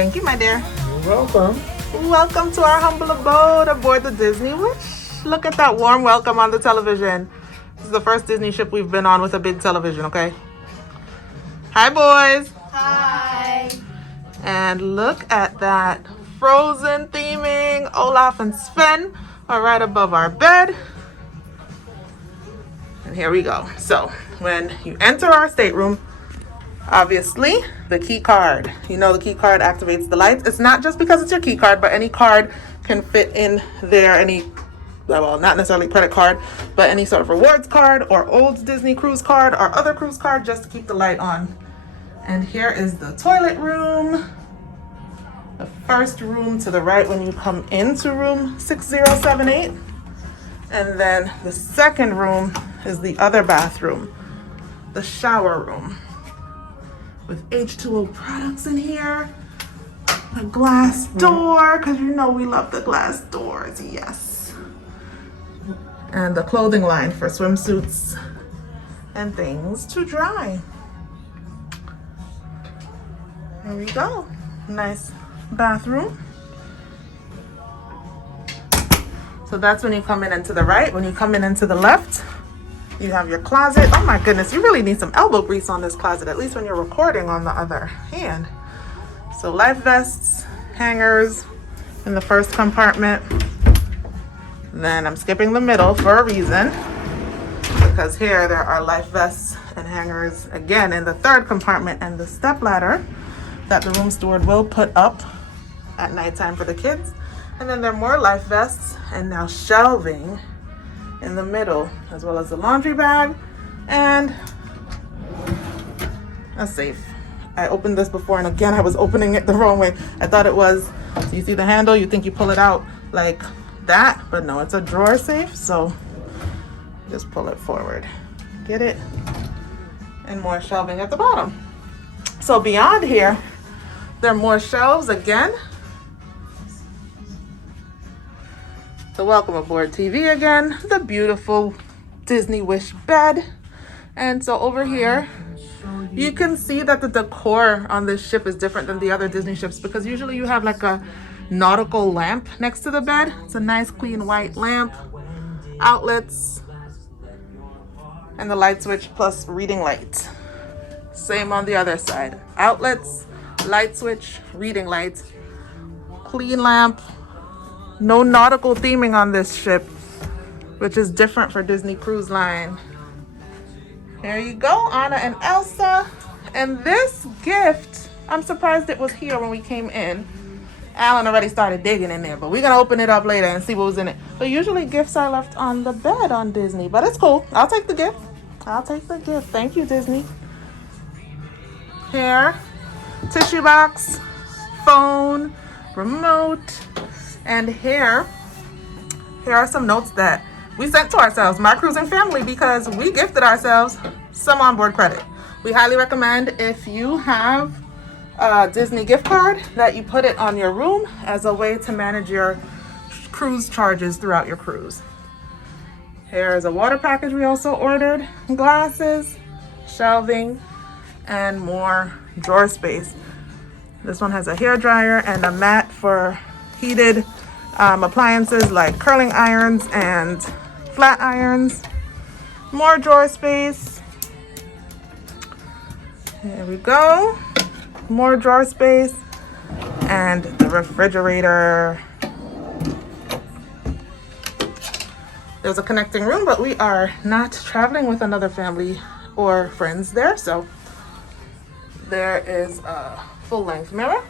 Thank you, my dear. You're welcome. Welcome to our humble abode aboard the Disney Wish. Look at that warm welcome on the television. This is the first Disney ship we've been on with a big television, okay? Hi, boys. Hi. And look at that Frozen theming. Olaf and Sven are right above our bed. And here we go. So when you enter our stateroom, obviously the key card. You know the key card activates the lights. It's not just because it's your key card, but any card can fit in there. Any, well, not necessarily credit card, but any sort of rewards card or old Disney cruise card or other cruise card just to keep the light on. And here is the toilet room. The first room to the right when you come into room 6078. And then the second room is the other bathroom, the shower room, with H2O products in here. A glass door, because you know we love the glass doors, yes. And the clothing line for swimsuits and things to dry. There we go. Nice bathroom. So that's when you come in and to the right. When you come in and to the left, you have your closet. Oh my goodness, you really need some elbow grease on this closet, at least when you're recording on the other hand. So life vests, hangers in the first compartment. Then I'm skipping the middle for a reason, because here there are life vests and hangers again in the third compartment, and the step ladder that the room steward will put up at nighttime for the kids. And then there are more life vests and now shelving in the middle, as well as the laundry bag and a safe. I opened this before, and again I was opening it the wrong way. I thought it was, so you see the handle, you think you pull it out like that, but no, it's a drawer safe, so just pull it forward. Get it? And more shelving at the bottom. So beyond here, there are more shelves again. The Welcome Aboard TV again, the beautiful Disney Wish bed. And so over here, you can see that the decor on this ship is different than the other Disney ships, because usually you have like a nautical lamp next to the bed. It's a nice clean white lamp, outlets, and the light switch plus reading light. Same on the other side. Outlets, light switch, reading light, clean lamp. No nautical theming on this ship, which is different for Disney Cruise Line. There you go, Anna and Elsa. And this gift, I'm surprised it was here when we came in. Alan already started digging in there, but we're gonna open it up later and see what was in it. But usually gifts are left on the bed on Disney, but it's cool. I'll take the gift. I'll take the gift. Thank you, Disney. Here, tissue box, phone, remote. And here are some notes that we sent to ourselves, my cruising family, because we gifted ourselves some onboard credit. We highly recommend, if you have a Disney gift card, that you put it on your room as a way to manage your cruise charges throughout your cruise. Here is a water package we also ordered, glasses, shelving, and more drawer space. This one has a hair dryer and a mat for heated appliances like curling irons and flat irons. More drawer space. Here we go. More drawer space. And the refrigerator. There's a connecting room, but we are not traveling with another family or friends there, so there is a full-length mirror.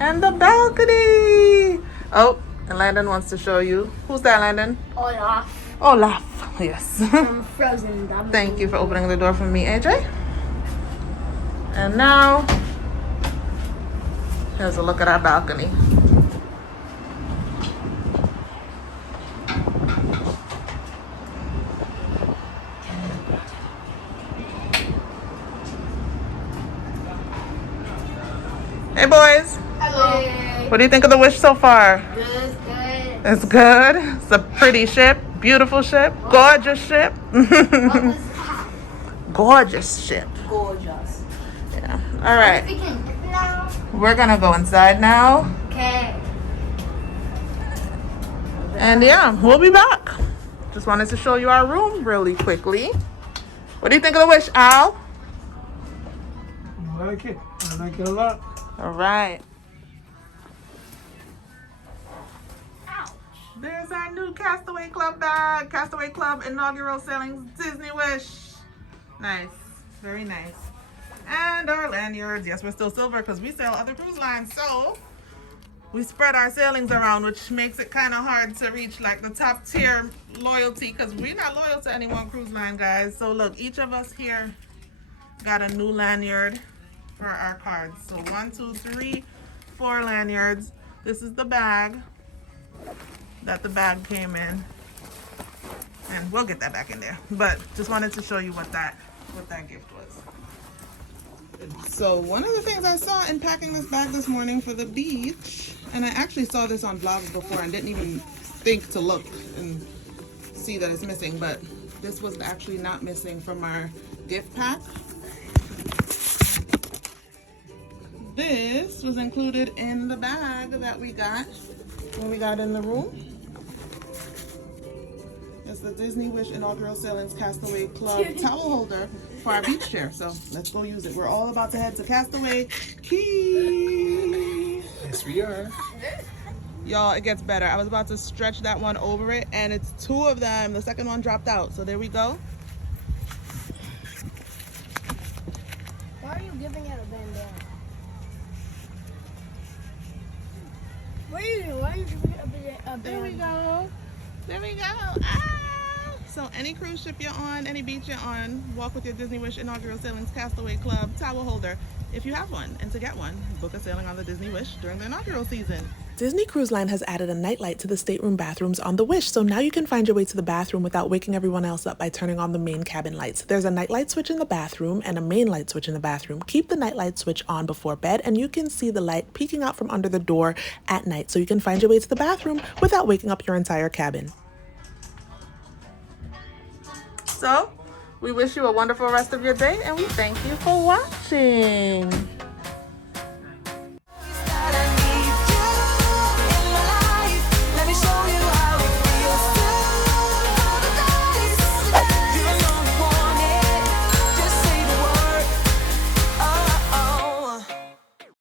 And the balcony. Oh, and Landon wants to show you. Who's that, Landon? Olaf. Olaf, yes. From Frozen. Thank you for opening the door for me, AJ. And now, here's a look at our balcony. Hey, boys. Hello. What do you think of the Wish so far? Good. It's good. It's a pretty ship, beautiful ship, gorgeous ship. What was that? Gorgeous ship. Gorgeous. Yeah. All right. We can dip now. We're gonna go inside now. Okay. And yeah, we'll be back. Just wanted to show you our room really quickly. What do you think of the wish, Al? I like it. I like it a lot. All right. There's our new Castaway Club bag. Castaway Club inaugural sailings Disney Wish. Nice. Very nice. And our lanyards. Yes, we're still silver because we sail other cruise lines. So we spread our sailings around, which makes it kind of hard to reach like the top tier loyalty because we're not loyal to any one cruise line, guys. So look, each of us here got a new lanyard for our cards. So 1, 2, 3, 4 lanyards. This is the bag that the bag came in. And we'll get that back in there. But just wanted to show you what that gift was. So one of the things I saw in packing this bag this morning for the beach, and I actually saw this on vlogs before and didn't even think to look and see that it's missing, but this was actually not missing from our gift pack. This was included in the bag that we got when we got in the room. It's the Disney Wish Inaugural Sailings Castaway Club towel holder for our beach chair. So let's go use it. We're all about to head to Castaway Key. Yes, we are. Y'all, it gets better. I was about to stretch that one over it, and it's 2 of them. The second one dropped out. So there we go. Why are you giving it a bandana? Why are you giving it a bandana? There we go. There we go. Ah! So any cruise ship you're on, any beach you're on, walk with your Disney Wish Inaugural Sailings Castaway Club towel holder if you have one. And to get one, book a sailing on the Disney Wish during the inaugural season. Disney Cruise Line has added a nightlight to the stateroom bathrooms on the Wish, so now you can find your way to the bathroom without waking everyone else up by turning on the main cabin lights. There's a nightlight switch in the bathroom and a main light switch in the bathroom. Keep the nightlight switch on before bed, and you can see the light peeking out from under the door at night, so you can find your way to the bathroom without waking up your entire cabin. So, we wish you a wonderful rest of your day, and we thank you for watching.